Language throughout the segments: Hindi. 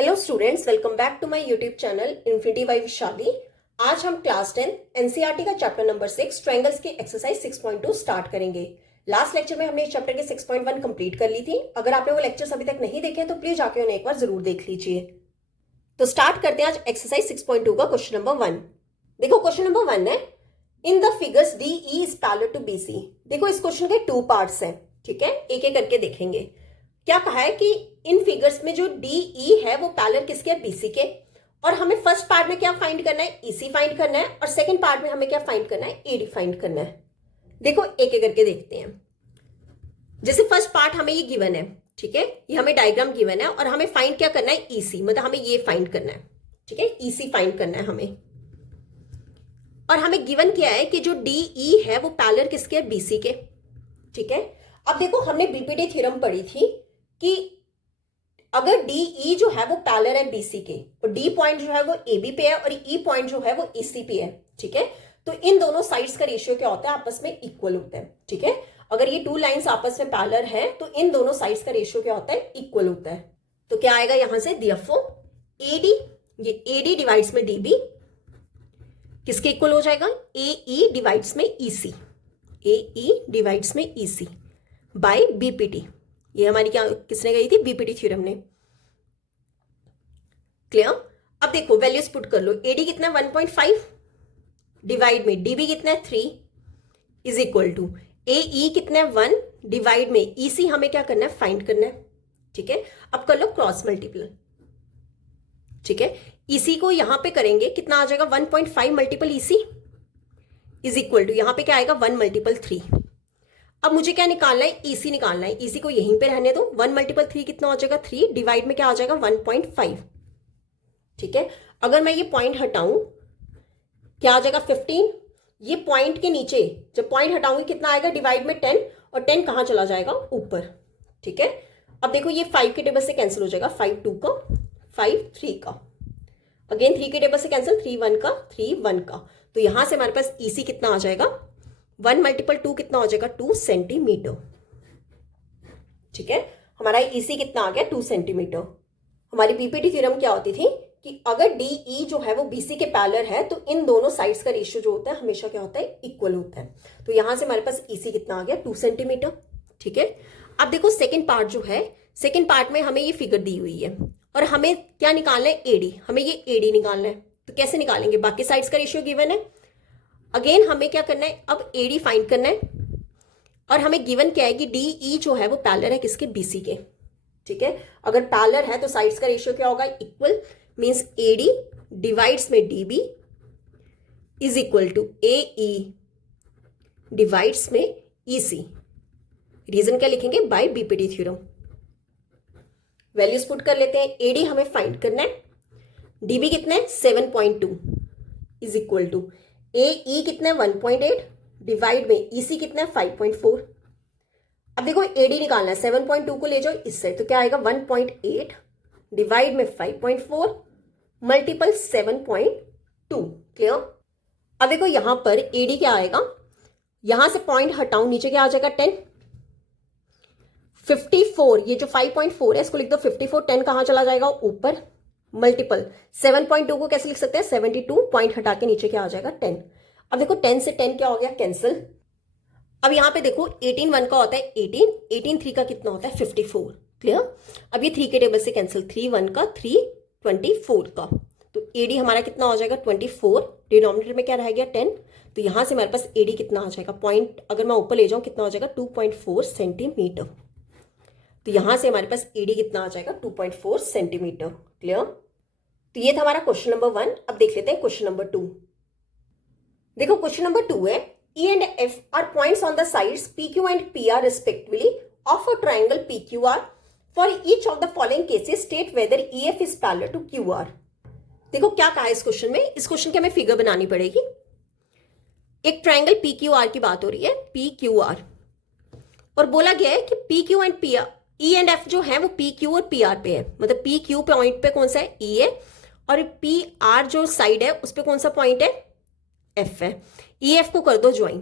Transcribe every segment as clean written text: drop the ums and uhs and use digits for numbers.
Hello students, welcome back to my YouTube channel infinity by Vishali. आज हम क्लास 10 एनसीईआरटी का चैप्टर नंबर 6 ट्रायंगल्स की एक्सरसाइज 6.2 स्टार्ट करेंगे। लास्ट लेक्चर में हमने इस चैप्टर के 6.1 कंप्लीट कर ली थी। अगर आपने वो लेक्चर्स अभी तक नहीं देखे तो प्लीज जाके उन्हें एक बार जरूर देख लीजिए। तो स्टार्ट करते हैं आज एक्सरसाइज 6.2 का क्वेश्चन नंबर 1। देखो क्वेश्चन नंबर 1 है, in the figures D E is parallel to BC. देखो इस क्वेश्चन के 2 पार्ट्स हैं, ठीक है, एक एक करके देखेंगे। क्या कहा है कि इन फिगर्स में जो डी ई है वो पैरेलल किसके है, बीसी के। और हमें फर्स्ट पार्ट में क्या फाइंड करना है, ईसी फाइंड करना है, और सेकंड पार्ट में हमें क्या फाइंड करना है, एडी फाइंड करना है। देखो एक एक करके देखते हैं। जैसे फर्स्ट पार्ट हमें ये गिवन है, ठीक है, ये हमें डायग्राम गिवन है और हमें फाइंड क्या करना है, ईसी, मतलब हमें ये फाइंड करना है, ठीक है, ईसी फाइंड करना है हमें। और हमें गिवन क्या है कि जो डी ई है वो पैरेलल किसके है, बीसी के, ठीक है। अब देखो हमने बीपीटी थ्योरम पढ़ी थी कि अगर डी ई जो है वो पैरेलल है बीसी के, और डी पॉइंट जो है वो ए बी पे है और ई पॉइंट जो है वो ईसी पे है, ठीक है, तो इन दोनों साइड्स का रेशियो क्या होता है, आपस में इक्वल होता है, ठीक है। अगर ये 2 लाइंस आपस में पैरेलल है तो इन दोनों साइड्स का रेशियो क्या होता है, इक्वल होता है। तो क्या आएगा यहां से, देयरफॉर एडी, ये एडी डिवाइड्स में डीबी किसके इक्वल हो जाएगा, ए ई डिवाइड्स में ईसी, ए ई डिवाइड्स में ईसी बाय बीपीटी। ये हमारी क्या किसने गई थी, बीपीटी थ्योरम ने। क्लियर। अब देखो वैल्यूज पुट कर लो, एडी कितना है 1.5 डिवाइड में डीबी कितना है 3 इज इक्वल टू ए ई कितना है 1 डिवाइड में ईसी हमें क्या करना है, फाइंड करना है, ठीक है। अब कर लो क्रॉस मल्टीपल, ठीक है। ईसी को यहां पे करेंगे, कितना आ जाएगा 1.5 multiple EC is equal to यहां पे क्या आएगा 1 मल्टीपल 3। अब मुझे क्या निकालना है, ईसी निकालना है। ईसी को यहीं पे रहने दो, 1 मल्टीपल 3 कितना हो जाएगा 3 डिवाइड में क्या आ जाएगा 1.5, ठीक है। अगर मैं ये पॉइंट हटाऊं क्या आ जाएगा 15। ये पॉइंट के नीचे जब पॉइंट हटाऊंगी कितना आएगा, डिवाइड में 10, और 10 कहां चला जाएगा, ऊपर, ठीक है। अब देखो ये 5 के टेबल से कैंसिल हो जाएगा, 5 2 का, 5 3 का, अगेन 3 के टेबल से कैंसिल, 3 1 का, 3 1 का। तो यहां से हमारे पास ईसी कितना आ जाएगा, 1 मल्टीपल 2 कितना हो जाएगा 2 सेंटीमीटर, ठीक है। हमारा ईसी कितना आ गया 2 सेंटीमीटर। हमारी पीपीटी थ्योरम क्या होती थी कि अगर डीई जो है वो बीसी के पैरेलल है तो इन दोनों साइड्स का रेशियो जो होता है हमेशा क्या होता है, इक्वल होता है। तो यहां से हमारे पास ईसी कितना आ गया 2 सेंटीमीटर, ठीक है। अब देखो सेकेंड पार्ट जो है, सेकेंड पार्ट में हमें ये फिगर दी हुई है और हमें क्या निकालना है, एडी, हमें ये एडी निकालना है। तो कैसे निकालेंगे, बाकी साइड्स का रेशियो गिवन है, अगेन हमें क्या करना है, अब एडी फाइंड करना है। और हमें गिवन क्या है कि डी ई जो है वो पैरेलल है किसके, बीसी के, ठीक है। अगर पैरेलल है तो साइड्स का रेशियो क्या होगा, इक्वल, मींस एडी डिवाइड्स में DB is equal to A E divides में ईसी। रीजन क्या लिखेंगे, by BPT theorem. Values put कर लेते हैं। एडी हमें फाइंड करना है, डीबी कितना है 7.2 इज इक्वल टू ए ई कितना है 1.8 डिवाइड में ईसी कितना है 5.4। अब देखो एडी निकालना है, 7.2 को ले जाओ इससे, तो क्या आएगा 1.8 डिवाइड में 5.4 मल्टीपल 7.2। क्लियर। अब देखो यहां पर एडी क्या आएगा, यहां से पॉइंट हटाऊं, नीचे क्या आ जाएगा 10, 54, ये जो 5.4 है इसको लिख दो 54, 10 कहां चला जाएगा, ऊपर, मल्टीपल 7.2 को कैसे लिख सकते हैं 72, पॉइंट हटा के नीचे क्या आ जाएगा 10। अब देखो 10 से 10 क्या हो गया, कैंसिल। अब यहां पे देखो 18 1 का होता है 18, 18 3 का कितना होता है 54। क्लियर। अब ये 3 के टेबल से कैंसिल, 3 1 का 3 24 का, तो एडी हमारा कितना हो जाएगा 24, डिनोमिनेटर में क्या रह गया 10, तो यहां से हमारे पास एडी कितना आ जाएगा, पॉइंट अगर मैं ऊपर ले जाऊं कितना हो जाएगा 2.4 सेंटीमीटर। तो यहां से हमारे पास एडी कितना आ जाएगा 2.4 सेंटीमीटर। क्लियर। तो ये था हमारा क्वेश्चन नंबर 1। अब देख लेते हैं क्वेश्चन नंबर 2। देखो क्वेश्चन नंबर 2 है, E and F are points on the sides PQ and PR respectively of a triangle PQR. For each of the following cases state whether EF is parallel to QR. देखो क्या कहा है इस क्वेश्चन में, इस क्वेश्चन की हमें फिगर बनानी पड़ेगी। एक ट्रायंगल PQR की बात हो रही है, PQR, और बोला गया है कि PQ and PR, E and F जो है वो PQ और PR पे है, मतलब PQ पॉइंट पे कौन सा है, E है, और PR जो साइड है उस पे कौन सा पॉइंट है, F है। EF को कर दो ज्वाइन।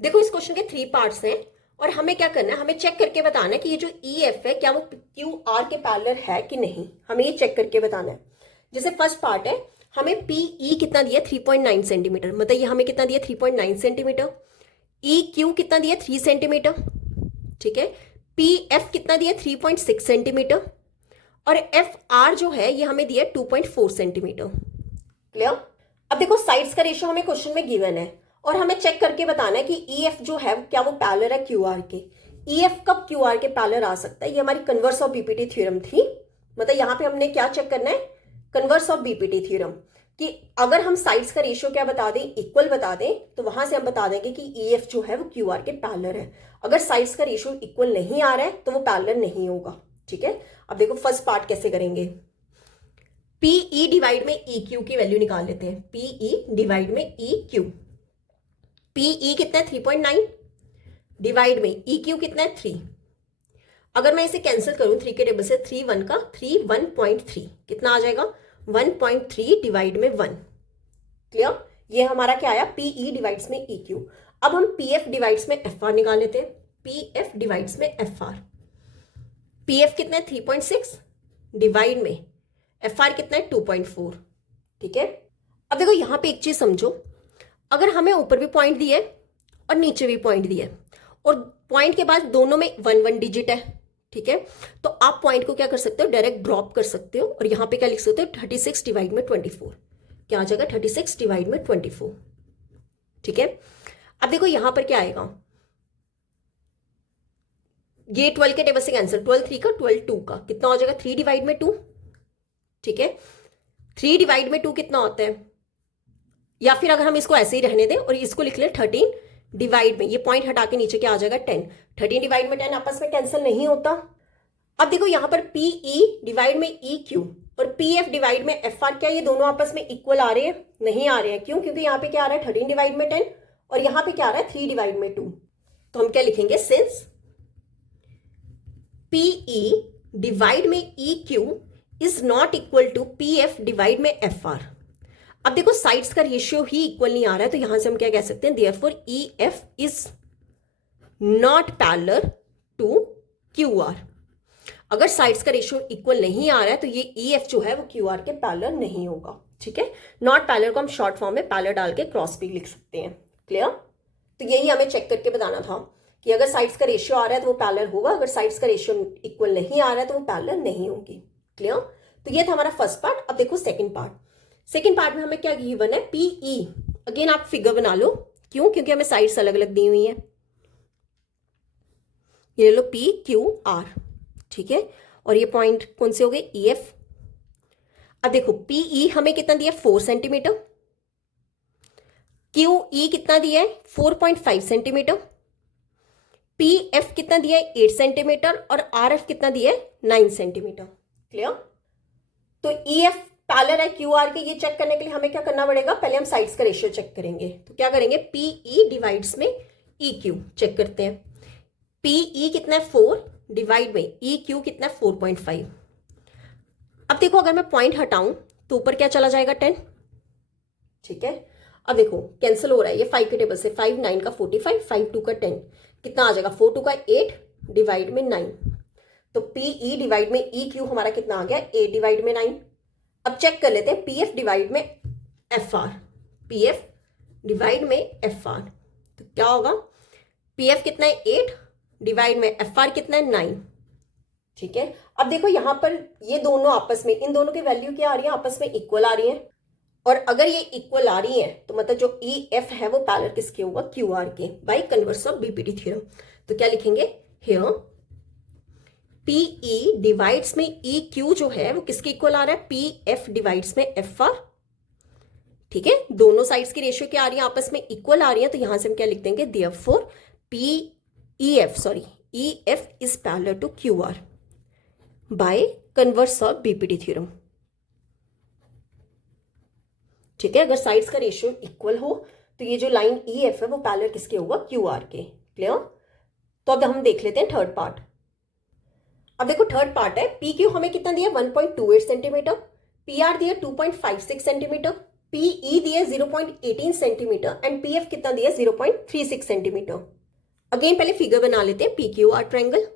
देखो इस क्वेश्चन के 3 पार्ट्स हैं। और हमें क्या करना है, हमें चेक करके बताना है कि ये जो ई एफ है क्या वो क्यू आर के पैरेलल है कि नहीं, हमें ये चेक करके बताना है। जैसे फर्स्ट पार्ट है, हमें पी ई कितना दिया 3.9 सेंटीमीटर, मतलब ये हमें कितना दिया 3.9 सेंटीमीटर। ई क्यू कितना दिया 3 सेंटीमीटर, ठीक है। पी एफ कितना दिया 3.6 सेंटीमीटर और एफ आर जो है ये हमें दिया 2.4 सेंटीमीटर। क्लियर। अब देखो साइड्स का रेशियो हमें क्वेश्चन में गिवन है और हमें चेक करके बताना है कि ई एफ जो है क्या वो पैरेलल है क्यू आर के। ई एफ कब क्यू आर के पैरेलल आ सकता है, ये हमारी कन्वर्स ऑफ बीपीटी थ्योरम थी। मतलब यहां पे हमने क्या चेक करना है, कन्वर्स ऑफ बीपीटी थ्योरम, कि अगर हम साइड्स का रेशियो क्या बता दें, इक्वल बता दें, तो वहां से हम बता देंगे कि ई एफ जो है वो क्यू आर के पैरेलल है। अगर साइड्स का रेशियो इक्वल नहीं आ रहा है तो वो पैरेलल नहीं होगा, ठीक है। अब देखो फर्स्ट पार्ट कैसे करेंगे, पीई डिवाइड में ई क्यू की वैल्यू निकाल लेते हैं। पीई डिवाइड में ई क्यू, पीई कितना है 3.9 डिवाइड में ई क्यू कितना है 3। अगर मैं इसे कैंसिल करूं 3 के टेबल से, 3 1 का 3 1.3 कितना आ जाएगा 1.3 डिवाइड में 1। क्लियर। ये हमारा क्या आया, पीई डिवाइड्स में ई क्यू। अब हम पीएफ डिवाइड्स में एफ आर निकाल लेते हैं। पीएफ डिवाइड्स में एफ आर, पीएफ कितना है 3.6 डिवाइड में एफ आर कितना है 2.4, ठीक है। अब देखो यहां पे एक चीज समझो, अगर हमें ऊपर भी पॉइंट दिए और नीचे भी पॉइंट दिए और पॉइंट के बाद दोनों में 1 1 डिजिट है, ठीक है, तो आप पॉइंट को क्या कर सकते हो, डायरेक्ट ड्रॉप कर सकते हो और यहां पे क्या लिख सकते हो 36 डिवाइड में 24, क्या आ जाएगा 36 डिवाइड में 24, ठीक है। अब देखो यहां पर क्या आएगा, ये 12 के टेबल से कैंसिल, 12 3 का 12 2 का कितना हो जाएगा 3 डिवाइड में 2, ठीक है। 3 डिवाइड में 2 कितना होता है, या फिर अगर हम इसको ऐसे ही रहने दें और इसको लिख लें 13 डिवाइड में, ये पॉइंट हटा के नीचे क्या आ जाएगा 10, 13 डिवाइड में 10 आपस में कैंसिल नहीं होता। अब देखो यहां पर पीई डिवाइड में ई क्यू और पीएफ डिवाइड में एफ आर, क्या ये दोनों आपस में इक्वल आ रहे हैं, नहीं आ रहे हैं, क्यों, क्योंकि यहाँ पे क्या आ रहा है 13 डिवाइड में 10 और यहाँ पे क्या आ रहा है 3 डिवाइड में 2। तो हम क्या लिखेंगे, सिंस पीई डिवाइड में E Q is not equal to PF divide में एफ आर। अब देखो साइड्स का रेशियो ही इक्वल नहीं आ रहा है, तो यहां से हम क्या कह सकते हैं, therefore E F is not parallel to Q R. अगर साइड्स का रेशियो इक्वल नहीं आ रहा है तो ये ई एफ जो है वो क्यू आर के पैरेलल नहीं होगा, ठीक है। नॉट पैरेलल को हम शॉर्ट फॉर्म में पैरेलल डाल के क्रॉस भी लिख सकते हैं। क्लियर। तो यही हमें चेक करके बताना था कि अगर साइड्स का रेशियो आ रहा है तो वो पैरेलल होगा, अगर साइड्स का रेशियो इक्वल नहीं आ रहा है तो वो पैरेलल नहीं होगी। क्लियर। तो ये था हमारा फर्स्ट पार्ट। अब देखो सेकंड पार्ट, सेकंड पार्ट में हमें क्या गिवन है, पीई। अगेन आप फिगर बना लो, क्यों, क्योंकि हमें साइड्स अलग अलग दी हुई है। ये ले लो पी क्यू आर, ठीक है, और ये पॉइंट कौन से हो गए, ई एफ। अब देखो पीई हमें कितना दिया 4 सेंटीमीटर, क्यू ई कितना दिया है 4.5 सेंटीमीटर, पी एफ कितना दिया है 8 सेंटीमीटर और आर एफ कितना दिया है 9 सेंटीमीटर। क्लियर। तो ई एफ पैरेलल है क्यू आर के, ये चेक करने के लिए हमें क्या करना पड़ेगा, पहले हम साइड्स का रेशियो चेक करेंगे। तो क्या करेंगे, पीई डिवाइड्स में ई क्यू चेक करते हैं। पीई कितना है 4 डिवाइड में ई क्यू कितना है 4.5। अब देखो अगर मैं पॉइंट हटाऊं तो ऊपर क्या चला जाएगा 10, ठीक है। अब देखो कैंसिल हो रहा है, ये 5 के टेबल से 5 9 का 45, 5 2 का 10 कितना आ जाएगा 4 2 का 8 डिवाइड में 9। तो पीई डिवाइड में ई क्यू हमारा कितना आ गया 8 डिवाइड में 9। अब चेक कर लेते हैं पीएफ डिवाइड में एफ आर, पीएफ डिवाइड में एफ आर तो क्या होगा, पीएफ कितना है 8 डिवाइड में एफ आर कितना है 9, ठीक है। अब देखो यहां पर ये दोनों आपस में, इन दोनों की वैल्यू क्या आ रही है, आपस में इक्वल आ रही है, और अगर ये इक्वल आ रही है तो मतलब जो ई एफ है वो पैरेलल किसके होगा, क्यू आर के, bye converse of BPT theorem. तो क्या लिखेंगे, हियर पीई डिवाइड्स में ई क्यू जो है वो किसके इक्वल आ रहा है, पी एफ डिवाइड्स में एफ आर, ठीक है। दोनों साइड्स की रेशियो क्या आ रही है, आपस में इक्वल आ रही है, तो यहां से हम क्या लिख देंगे, therefore E F is parallel to Q R by converse of BPT theorem, ठीक है। अगर साइड्स का रेशियो इक्वल हो तो ये जो लाइन ई एफ है वो पैरेलल किसके होगा, क्यू आर के। क्लियर। तो अब हम देख लेते हैं थर्ड पार्ट। अब देखो थर्ड पार्ट है, पी क्यू हमें कितना दिया 1.28 सेंटीमीटर, पी आर दिया 2.56 सेंटीमीटर, पीई दिया 0.18 सेंटीमीटर एंड पीएफ कितना दिया 0.36 सेंटीमीटर। अगेन पहले फिगर बना लेते हैं P Q R triangle.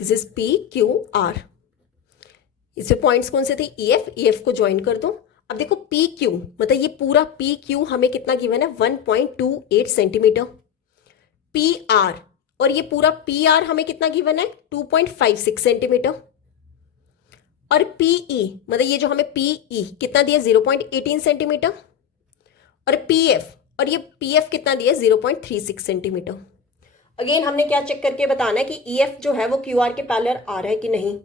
This is P Q R. इसमें पॉइंट्स कौन से थे? ई एफ को ज्वाइन कर दो। अब देखो पी क्यू मतलब ये पूरा पी क्यू हमें कितना गिवन है? 1.28 सेंटीमीटर। पी आर और ये पूरा पी आर हमें कितना गिवन है? 2.56 सेंटीमीटर। और पीई मतलब ये जो हमें पीई कितना दिया? 0.18 सेंटीमीटर। और पीएफ और ये पीएफ कितना दिया? 0.36 सेंटीमीटर। अगेन हमने क्या चेक करके बताना है कि ईएफ जो है वो क्यूआर के पैरेलल आ रहा है कि नहीं।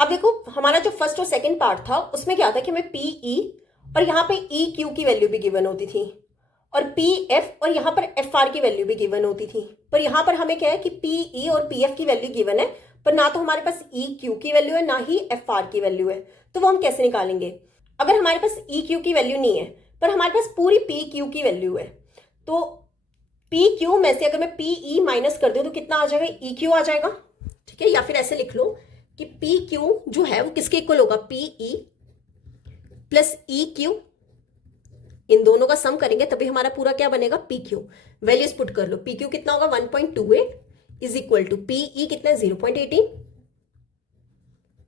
अब देखो हमारा जो फर्स्ट और सेकंड पार्ट था उसमें क्या था कि हमें पीई और यहाँ पे ई क्यू की वैल्यू भी गिवन होती थी और पी एफ और यहाँ पर एफ आर की वैल्यू भी गिवन होती थी। पर यहाँ पर हमें क्या है कि पीई और पी एफ की वैल्यू गिवन है पर ना तो हमारे पास ई क्यू की वैल्यू है ना ही एफ आर की वैल्यू है। तो वो हम कैसे निकालेंगे? अगर हमारे पास ई क्यू की वैल्यू नहीं है पर हमारे पास पूरी पी क्यू की वैल्यू है तो पी क्यू में से अगर मैं पी ई माइनस कर दूं तो कितना आ जाएगा? ई क्यू आ जाएगा। ठीक है, या फिर ऐसे लिख लो कि पी क्यू जो है वो किसके इक्वल होगा? P E plus E Q. इन दोनों का सम करेंगे तभी हमारा पूरा क्या बनेगा? P Q. वैल्यूज पुट कर लो। पी क्यू कितना होगा? 1.28 is equal to P E कितना है? 0.18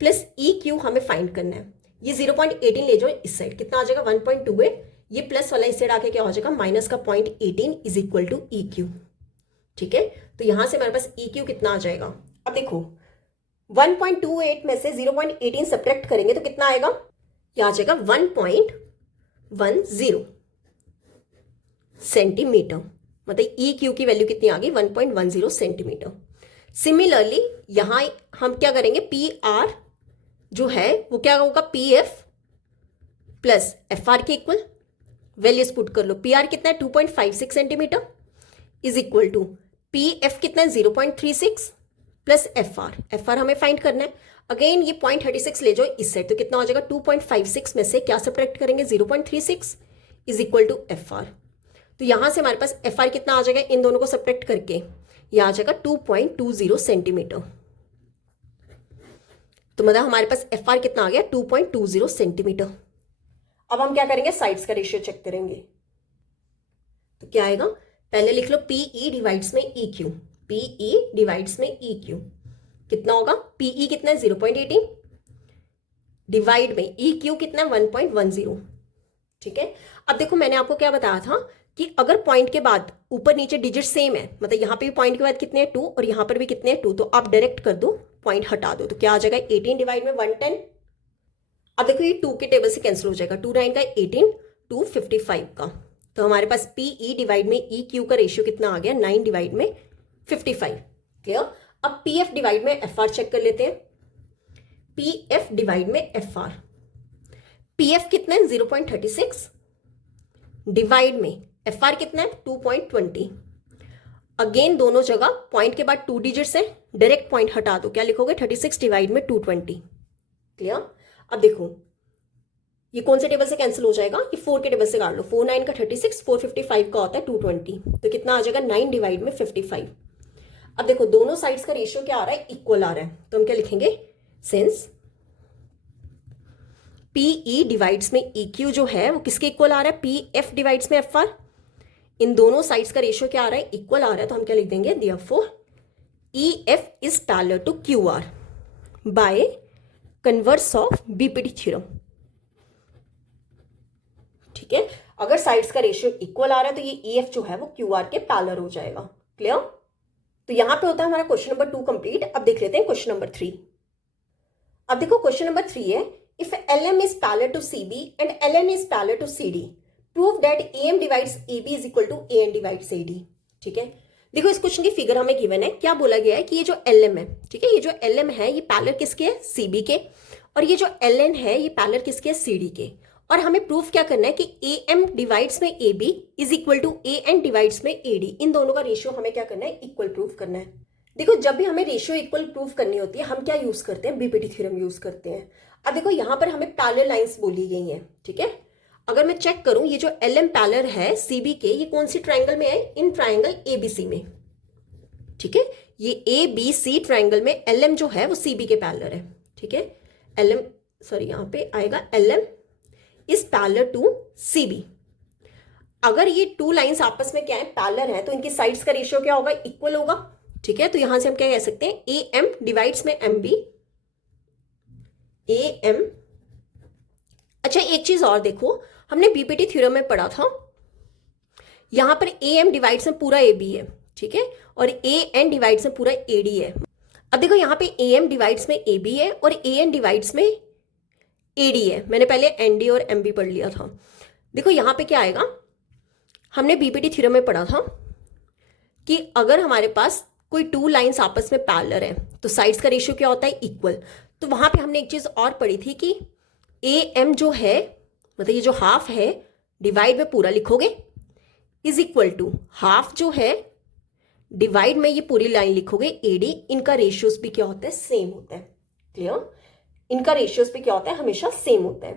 प्लस ई क्यू हमें फाइंड करना है। ये 0.18 ले जाओ इस साइड, कितना आ जाएगा? 1.28। ये प्लस वाला इस साइड आके क्या हो जाएगा? माइनस का 0.18 is equal to E Q. ठीक है, तो यहां से हमारे पास ई क्यू कितना आ जाएगा? अब देखो 1.28 में से 0.18 सब्ट्रैक्ट करेंगे तो कितना आएगा? यह आ जाएगा 1.10 सेंटीमीटर। मतलब ई क्यू की वैल्यू कितनी आ गई? 1.10 सेंटीमीटर। सिमिलरली यहां हम क्या करेंगे? पी आर जो है वो क्या होगा? P F plus F R के इक्वल। वैल्यूज पुट कर लो। पी आर कितना है? 2.56 centimetre is equal to P F कितना है? 0.36 प्लस एफ आर हमें फाइंड करना है। अगेन ये 0.36 ले जाओ इस साइड तो कितना हो जाएगा? 2.56 में से क्या सब्ट्रैक्ट करेंगे? 0.36 is equal to F R. तो यहां से हमारे पास एफ आर कितना आ जाएगा? इन दोनों को सब्ट्रैक्ट करके यह आ जाएगा 2.20 सेंटीमीटर। तो मतलब हमारे पास एफ आर कितना आ गया? 2.20 सेंटीमीटर। अब हम क्या करेंगे? साइड्स का रेशियो चेक करेंगे। तो क्या आएगा? पहले लिख लो पीई डिवाइड्स में ई क्यू। पीई डिवाइड्स में ई क्यू कितना होगा? पीई कितना है? 0.18 डिवाइड में ई क्यू कितना है? 1.10। ठीक है, अब देखो मैंने आपको क्या बताया था कि अगर पॉइंट के बाद ऊपर नीचे डिजिट सेम है मतलब यहां पे भी पॉइंट के बाद कितने हैं? 2 और यहां पर भी कितने हैं? 2। तो आप डायरेक्ट कर दो, पॉइंट हटा दो तो क्या आ जाएगा? 18 डिवाइड में 110। अब देखो ये 2 के टेबल से कैंसिल हो जाएगा। 2 9 का 18, 2 55 का। तो हमारे पास पीई डिवाइड में ई क्यू का रेशियो कितना आ गया? 9 डिवाइड में 55। क्लियर? अब पी एफ डिवाइड में एफ आर चेक कर लेते हैं। पी एफ डिवाइड में एफ आर। पी एफ कितना है? 0.36 डिवाइड में एफ आर कितना है? 2.20। अगेन दोनों जगह पॉइंट के बाद 2 डिजिट्स है, डायरेक्ट पॉइंट हटा दो। क्या लिखोगे? 36 डिवाइड में 220। क्लियर? अब देखो ये कौन से टेबल से कैंसिल हो जाएगा? ये 4 के टेबल से काट लो। 4 9 का 36, 4 55 का होता है 220। तो कितना आ जाएगा? 9 डिवाइड में 55। अब देखो दोनों साइड्स का रेशियो क्या आ रहा है? इक्वल आ रहा है। तो हम क्या लिखेंगे? सिंस पीई डिवाइड्स में ई क्यू जो है वो किसके इक्वल आ रहा है? पी एफ डिवाइड्स में एफ आर। इन दोनों साइड्स का रेशियो क्या आ रहा है? इक्वल आ रहा है। तो हम क्या लिख देंगे? Therefore E F is parallel to Q R by converse of BPT theorem. ठीक है, अगर साइड्स का रेशियो इक्वल आ रहा है तो ये ई एफ जो है वो क्यू आर के पैरेलल हो जाएगा। क्लियर? तो यहां पे होता है हमारा क्वेश्चन नंबर 2 कंप्लीट। अब देख लेते हैं क्वेश्चन नंबर 3। अब देखो क्वेश्चन नंबर 3 है, if LM is parallel to CB and LN is parallel to CD, prove that AM divides AB is equal to AN divides AD। ठीक है, देखो इस क्वेश्चन की फिगर हमें गिवन है। क्या बोला गया है कि ये जो LM है, ठीक है, ये जो LM है ये पैरेलल किसके है? CB के। और ये जो LN है ये पैरेलल किसके है? CD के। और हमें प्रूफ क्या करना है कि AM डिवाइड्स में AB is equal to AN divides में AD। इन दोनों का रेशियो हमें क्या करना है? इक्वल प्रूफ करना है। देखो जब भी हमें रेशियो इक्वल प्रूफ करनी होती है हम क्या यूज करते हैं? बीपीटी थ्योरम यूज करते हैं। अब देखो यहां पर हमें पैरेलल लाइंस बोली गई हैं। ठीक है, अगर मैं चेक करूं ये जो LM पैरेलल है CB के, ये कौन सी ट्राइंगल में है? इन ट्राइंगल ABC में। ठीक है, ये ABC ट्राइंगल में LM जो है वो CB के पैरेलल है। ठीक है, LM सॉरी यहां पे आएगा LM is parallel to CB। अगर ये टू लाइंस आपस में क्या है, पैरेलल है, तो इनकी साइड्स का रेशियो क्या होगा, इक्वल होगा। ठीक है, तो यहां से हम क्या कह सकते हैं, ए एम डिवाइड्स में एम बी, ए एम। अच्छा एक चीज और देखो, हमने बीपीटी थ्योरम में पढ़ा था, यहां पर ए एम डिवाइड्स में पूरा ए बी है, ठीक है, और ए एन डिवाइड्स में पूरा ए डी है। अब देखो यहाँ पे ए एम डिवाइड्स में ए बी है और ए एन डिवाइड्स में ए डी है। मैंने पहले एन डी और एम बी पढ़ लिया था। देखो यहाँ पे क्या आएगा, हमने बीपीटी थ्योरम में पढ़ा था कि अगर हमारे पास कोई टू लाइंस आपस में पैरेलल है तो साइड्स का रेशियो क्या होता है, इक्वल। तो वहां पे हमने एक चीज और पढ़ी थी कि ए एम जो है, मतलब ये जो हाफ है, डिवाइड में पूरा लिखोगे, इज इक्वल टू हाफ जो है डिवाइड में ये पूरी लाइन लिखोगे ए डी। इनका रेशियोज भी क्या होता है, सेम होता है। क्लियर, इनका रेशियोज भी क्या होता है, हमेशा सेम होता है।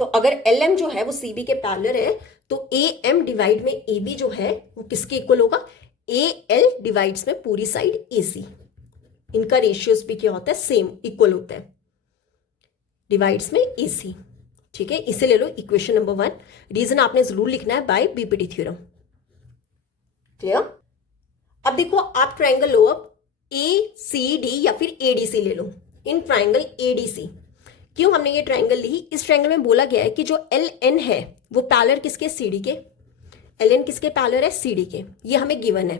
तो अगर एल एम जो है वो सी बी के पैरेलल है तो ए एम डिवाइड में ए बी जो है वो किसके इक्वल होगा, ए एल डिवाइड्स में पूरी साइड ए सी। इनका रेशियोज भी क्या होता है, सेम, इक्वल होता है, डिवाइड्स में ए सी। ठीक है, इसे ले लो इक्वेशन नंबर 1। रीजन आपने जरूर लिखना है बाय बीपीटी थ्योरम। क्लियर। अब देखो आप ट्राइंगल लो, अब ए सी डी या फिर ए डी सी ले लो। इन ट्राइंगल ए डी सी, क्यों हमने ये ट्राइंगल ली, इस ट्राइंगल में बोला गया है कि जो एल एन है वो पैरेलल किसके, सी डी के। एल एन किसके पैरेलल है, सी डी के। ये हमें गिवन है।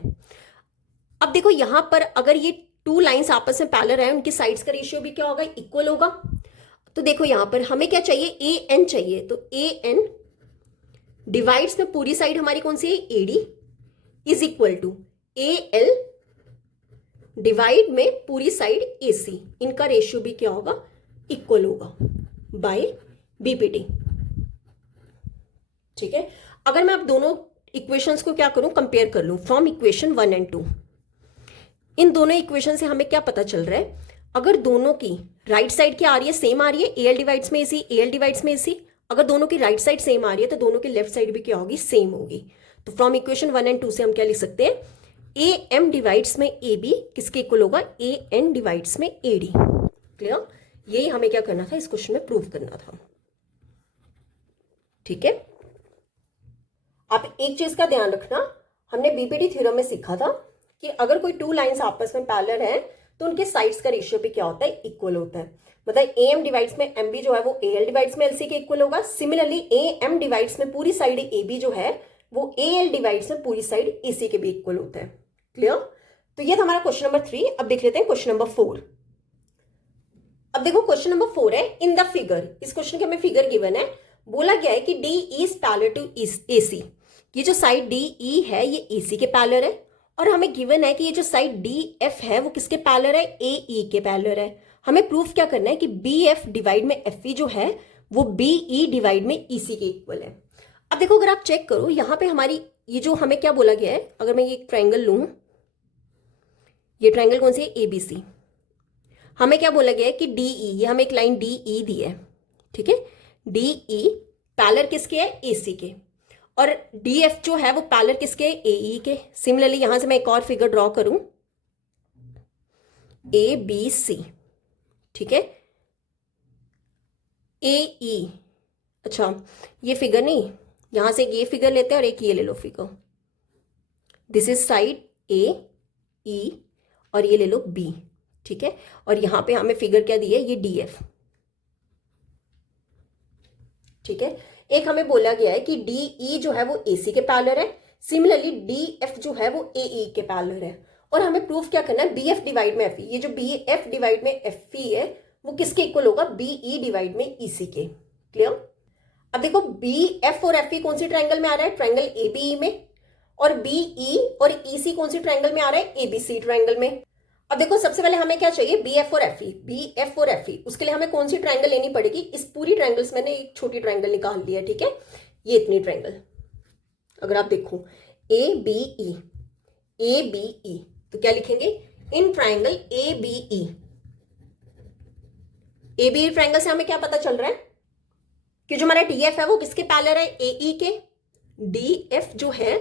अब देखो यहां पर अगर ये टू लाइंस आपस में पैरेलल है, उनकी साइड्स का रेशियो भी क्या होगा, इक्वल होगा। तो देखो यहां पर हमें क्या चाहिए, ए एन चाहिए। तो ए एन डिवाइड्स में पूरी साइड हमारी कौन सी है, A D, is equal to A L divide में पूरी साइड ए सी। इनका रेशियो भी क्या होगा, इक्वल होगा बाय बीपीटी। ठीक है, अगर मैं अब दोनों इक्वेशंस को क्या करूं, कंपेयर कर लूं फ्रॉम इक्वेशन 1 एंड 2। इन दोनों इक्वेशन से हमें क्या पता चल रहा है, अगर दोनों की राइट साइड क्या आ रही है, सेम आ रही है, ए एल डिवाइड्स में ए सी, ए एल डिवाइड्स में ए सी। अगर दोनों की राइट साइड सेम आ रही है तो दोनों की लेफ्ट साइड भी क्या होगी, सेम होगी। तो फ्रॉम इक्वेशन 1 एंड 2 से हम क्या लिख सकते हैं, ए एम डिवाइड्स में ए बी किसके इक्वल होगा, ए एन डिवाइड्स में ए डी। क्लियर, यही हमें क्या करना था, इस क्वेश्चन में प्रूव करना था। ठीक है, आप एक चीज का ध्यान रखना, हमने बीपीटी थ्योरम में सीखा था कि अगर कोई टू लाइंस आपस में पैरेलल है तो उनके साइड्स का रेशियो भी क्या होता है, इक्वल होता है। मतलब ए एम डिवाइड्स में एम बी जो है वो ए एल डिवाइड्स में एल सी के इक्वल होगा। सिमिलरली ए एम डिवाइड्स में पूरी साइड ए बी जो है वो ए एल डिवाइड्स में पूरी साइड ए सी के भी इक्वल होता है। क्लियर, तो ये था हमारा क्वेश्चन नंबर 3। अब देख लेते हैं क्वेश्चन नंबर 4। अब देखो क्वेश्चन नंबर 4 है, इन द फिगर। इस क्वेश्चन के हमें फिगर गिवन है, बोला गया है कि D is parallel to A C. ये जो साइड डी ई है ये ए सी के पैरेलल है, और हमें गिवन है कि ये जो साइड डी एफ है वो किसके पैरेलल है, ए ई के पैरेलल है। हमें प्रूफ क्या करना है कि बी एफ डिवाइड में एफ ई जो है वो बी ई डिवाइड में ई सी के इक्वल है। अब देखो अगर आप चेक करो यहाँ पे हमारी ये जो हमें क्या बोला गया है, अगर मैं ये ट्राइंगल लूं, ये ट्राइंगल कौन सी है, ए बी सी। हमें क्या बोला गया है कि डी ई, ये हमें एक लाइन डी ई दी है। ठीक है, डी ई पैरेलल किसके है, ए सी के, और डी एफ जो है वो पैरेलल किसके, ए ई के। सिमिलरली यहां से मैं एक और फिगर ड्रॉ करूं, ए बी सी। ठीक है, ए ई, अच्छा ये फिगर नहीं, यहां से ये फिगर लेते हैं और एक ये ले लो फिगर। दिस इज साइड ए ई और ये ले लो बी। ठीक है, और यहां पे हमें फिगर क्या दी है, ये डी एफ। ठीक है, एक हमें बोला गया है कि डी ई जो है वो ए सी के पैरेलल है। सिमिलरली डी एफ जो है वो ए ई के पैरेलल है, और हमें प्रूफ क्या करना है, बी एफ डिवाइड में एफ ई। ये जो बी एफ डिवाइड में एफ ई है वो किसके इक्वल होगा, बी ई डिवाइड में ई सी के। क्लियर, अब देखो बी एफ और एफ ई कौन सी ट्राइंगल में आ रहा है, ट्राइंगल ए बी ई में, और बी ई और ई सी कौन सी ट्राइंगल में आ रहा है, ए बी सी ट्राइंगल में। अब देखो सबसे पहले हमें क्या चाहिए, बी एफ और एफ ई। बी एफ और एफ ई, उसके लिए हमें कौन सी ट्राइंगल लेनी पड़ेगी, इस पूरी ट्राइंगल से मैंने एक छोटी ट्राइंगल निकाल लिया। ठीक है, ये इतनी ट्राइंगल अगर आप देखो ए बी ई, ए बी ई, तो क्या लिखेंगे, in triangle A B E. A B E triangle से हमें क्या पता चल रहा है कि जो हमारा डी एफ है वो किसके पैरेलल है, ए ई के। डी एफ जो है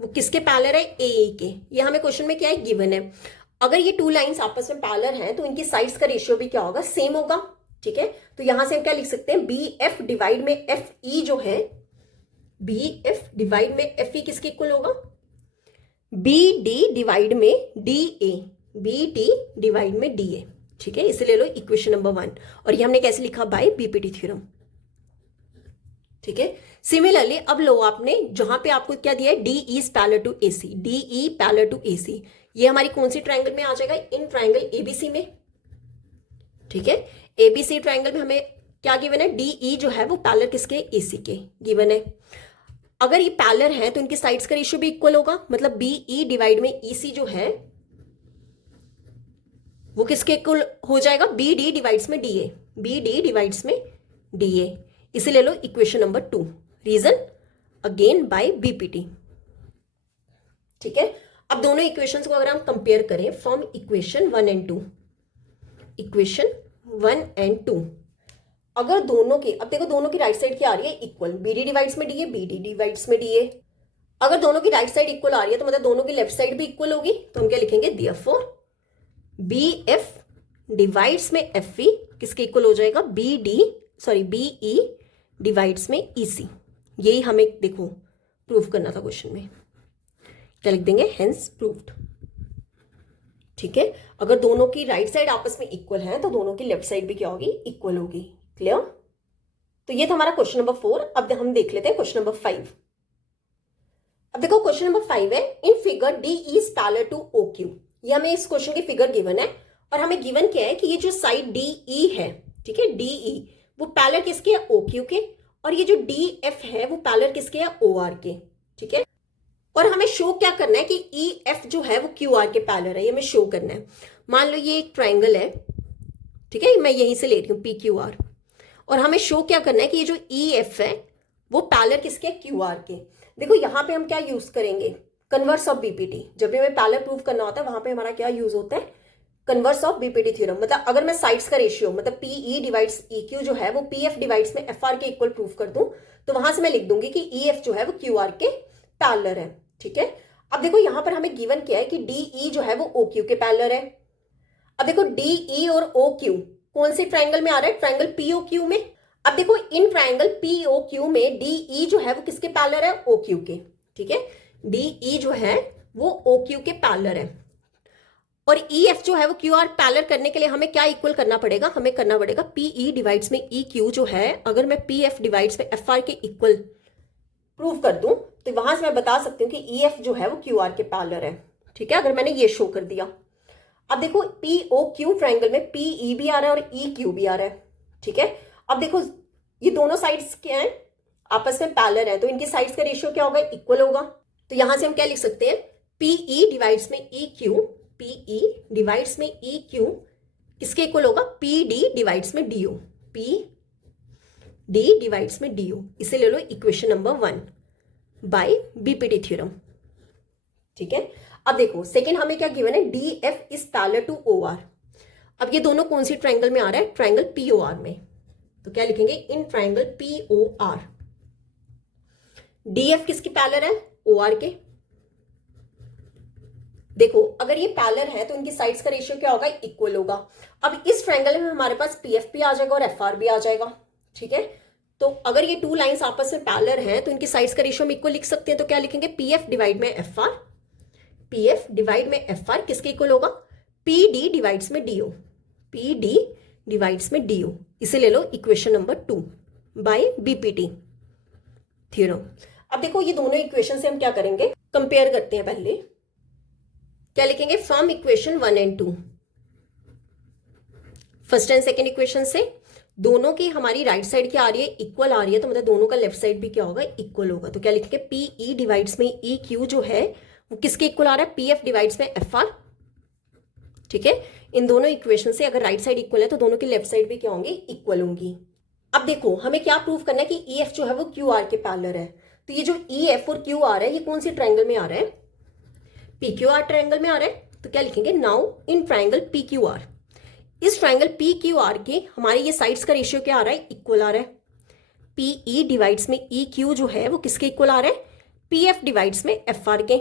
वो किसके पैरेलल है, ए ई के। ये हमें क्वेश्चन में क्या है, गिवन है। अगर ये टू लाइंस आपस में पैरेलल हैं तो इनकी साइड्स का रेशियो भी क्या होगा, सेम होगा। ठीक है, तो यहां से हम क्या लिख सकते हैं, बी एफ डिवाइड में एफ ई जो है बी एफ डिवाइड में एफ ई किसके इक्वल होगा, बी डी डिवाइड में D A, B D divide में डी ए। ठीक है, इसे ले लो इक्वेशन नंबर 1, और ये हमने कैसे लिखा, बाय बीपीटी थ्योरम। ठीक है, सिमिलरली अब लो आपने जहां पे आपको क्या दिया है, D E parallel to A C, D E parallel to A C, ये हमारी कौन सी ट्रायंगल में आ जाएगा, इन ट्रायंगल एबीसी में। ठीक है, एबीसी ट्रायंगल में हमें क्या गिवन है, डी ई जो है वो पैरेलल किसके, एसी के गिवन है। अगर ये पैरेलल है तो इनकी साइड्स का रेशियो भी इक्वल होगा, मतलब बी ई डिवाइड में ई सी जो है वो किसके इक्वल हो जाएगा, बी डी डिवाइड्स में D A, B D divides में डी ए। इसे ले लो equation number 2, reason again by BPT. ठीक है, अब दोनों इक्वेशंस को अगर हम कंपेयर करें from equation 1 and 2, equation 1 and 2, अगर दोनों की, अब देखो दोनों की राइट साइड क्या आ रही है, इक्वल, बी डी डिवाइड्स में D A, B D divides में डी ए। अगर दोनों की राइट साइड इक्वल आ रही है तो मतलब दोनों की लेफ्ट साइड भी इक्वल होगी, तो हम क्या लिखेंगे, देयरफॉर बी एफ डिवाइड्स में एफ ई किसके इक्वल हो जाएगा, B D sorry B E divides में ई सी। यही हमें देखो प्रूफ करना था क्वेश्चन में, क्या लिख देंगे, हेंस प्रूव्ड। ठीक है, अगर दोनों की राइट साइड आपस में इक्वल है तो दोनों की लेफ्ट साइड भी क्या होगी, इक्वल होगी। क्लियर, तो ये था हमारा क्वेश्चन नंबर 4। अब हम देख लेते हैं क्वेश्चन नंबर 5। अब देखो क्वेश्चन नंबर 5 है, in figure D is parallel to O Q. ये हमें इस क्वेश्चन की फिगर गिवन है, और हमें गिवन क्या है कि ये जो साइड डी ई है, ठीक है, डी ई वो पैरेलल किसके है, ओ क्यू के, और ये जो डी एफ है वो पैरेलल किसके है, ओ आर के। ठीक है, और हमें शो क्या करना है कि ई एफ जो है वो क्यू आर के पैरेलल है, ये हमें शो करना है। मान लो ये एक ट्राइंगल है, ठीक है, मैं यहीं से ले रही हूँ पी क्यू आर, और हमें शो क्या करना है कि ये जो ई एफ है वो पैरेलल किसके, क्यू आर के। देखो यहाँ पे हम क्या यूज करेंगे, कन्वर्स ऑफ बीपीटी। जब भी हमें पैरेलल प्रूव करना होता है वहां पे हमारा क्या यूज होता है, कन्वर्स ऑफ बीपीटी थ्योरम। मतलब अगर मैं साइड्स का रेशियो मतलब P E divides E Q जो है वो पी एफ डिवाइड्स में एफ आर के इक्वल प्रूव कर दूं, तो वहां से मैं लिख दूंगी कि ई एफ जो है वो क्यू आर के पैरेलल है। ठीक है, अब देखो यहां पर हमें गिवन क्या है कि डी ई जो है वो ओ क्यू के पैरेलल है। अब देखो डी ई और ओ क्यू कौन से ट्राइंगल में आ रहा है, ट्राइंगल पी ओ क्यू में। अब देखो in triangle P O Q में डी ई जो है वो किसके पैरेलल है, ओ क्यू के। ठीक है, डी ई जो है वो ओ क्यू के पैरेलल है, और ई एफ जो है वो क्यू आर पैरेलल करने के लिए हमें क्या इक्वल करना पड़ेगा, हमें करना पड़ेगा पी ई डिवाइड्स में ई क्यू जो है, अगर मैं पी एफ डिवाइड्स में एफ आर के इक्वल प्रूव कर दूं तो वहां से मैं बता सकती हूँ कि ई एफ जो है वो क्यू आर के पैरेलल है। ठीक है, अगर मैंने ये शो कर दिया। अब देखो पी ओ क्यू ट्राइंगल में पी ई भी आ रहा है और ई क्यू भी आ रहा है। ठीक है, अब देखो ये दोनों साइड्स क्या है, आपस में पैरेलल है, तो इनकी साइड्स का रेशियो क्या होगा, इक्वल होगा। तो यहां से हम क्या लिख सकते हैं, पी ई डिवाइड्स में E Q, P E divides में ई क्यू किसके इक्वल होगा, पी डी डिवाइड्स में D O, P D divides में डी ओ। इसे ले लो equation number 1 by BPT theorem. ठीक है, अब देखो सेकेंड हमें क्या गिवन है, D F is parallel to O R. अब ये दोनों कौन सी ट्राइंगल में आ रहा है, ट्राइंगल पी ओ आर में। तो क्या लिखेंगे, in triangle P O R D F किसकी पैरेलल है, ओ आर के। देखो अगर ये पैरेलल है तो इनकी साइड्स का रेशियो क्या होगा, इक्वल होगा। अब इस ट्राइंगल में हमारे पास पी एफ भी आ जाएगा और एफ आर भी आ जाएगा। ठीक है, तो अगर ये टू लाइंस आपस में पैरेलल हैं तो इनकी साइड्स का रेशियो हम इक्वल लिख सकते हैं। तो क्या लिखेंगे, पी एफ डिवाइड में F R, P F divide में एफ आर किसके इक्वल होगा, पी डी डिवाइड्स में D O, P D divides में डी ओ। इसे ले लो equation number 2 by BPT theorem. अब देखो ये दोनों इक्वेशन से हम क्या करेंगे, कंपेयर करते हैं। पहले क्या लिखेंगे, from equation 1 and 2, first and second equation से दोनों की हमारी राइट साइड क्या आ रही है, इक्वल आ रही है, तो मतलब दोनों का लेफ्ट साइड भी क्या होगा, इक्वल होगा। तो क्या लिखेंगे, पी ई डिवाइड्स में ई क्यू जो है वो किसके इक्वल आ रहा है, पी एफ डिवाइड्स में एफ आर। ठीक है, इन दोनों इक्वेशन से अगर राइट साइड इक्वल है तो दोनों की लेफ्ट साइड भी क्या होंगी, इक्वल होंगी। अब देखो हमें क्या प्रूव करना है कि ई एफ जो है वो क्यू आर के पैरेलल है। तो ये जो ई एफ और क्यू आर है ये कौन सी ट्राइंगल में आ रहा है, पी क्यू आर ट्राइंगल में आ रहा है। तो क्या लिखेंगे, now in triangle P Q R, इस ट्राइंगल पी क्यू आर के हमारे ये साइड्स का रेशियो क्या आ रहा है, इक्वल आ रहा है। पी ई डिवाइड्स में ई क्यू जो है वो किसके इक्वल आ रहा है, पी एफ डिवाइड्स में एफ आर के।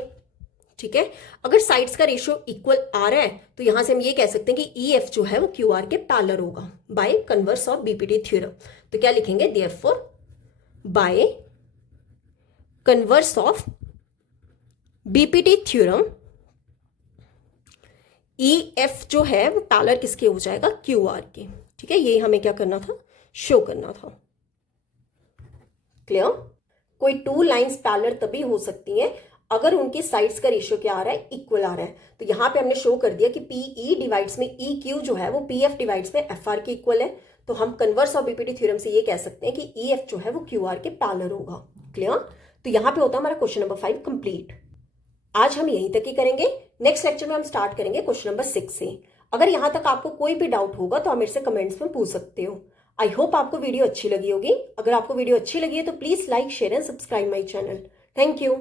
ठीक है, अगर साइड्स का रेशियो इक्वल आ रहा है तो यहां से हम ये कह सकते हैं कि ई एफ जो है वो क्यू आर के पैरेलल होगा bye converse of BPT theorem. तो क्या लिखेंगे, therefore by converse of BPT theorem, E F जो है वो पैरेलल किसके हो जाएगा, क्यू आर के। ठीक है, ये हमें क्या करना था, शो करना था। क्लियर? कोई टू लाइंस पैरेलल तभी हो सकती हैं अगर उनकी साइड्स का रेशियो क्या आ रहा है, इक्वल आ रहा है। तो यहां पे हमने शो कर दिया कि पीई डिवाइड्स में ई क्यू जो है वो पी एफ डिवाइड्स में एफ आर के इक्वल है। तो हम कन्वर्स ऑफ बीपीटी थ्योरम से ये कह सकते हैं कि ई एफ जो है वो क्यू आर के पैरेलल होगा। क्लियर? तो यहां पे होता है हमारा क्वेश्चन नंबर 5 कंप्लीट। आज हम यहीं तक ही करेंगे। नेक्स्ट लेक्चर में हम स्टार्ट करेंगे क्वेश्चन नंबर 6 से। अगर यहां तक आपको कोई भी डाउट होगा तो आप मेरे से कमेंट्स में पूछ सकते हो। आई होप आपको वीडियो अच्छी लगी होगी। अगर आपको वीडियो अच्छी लगी है तो please like, share and subscribe my channel. Thank you.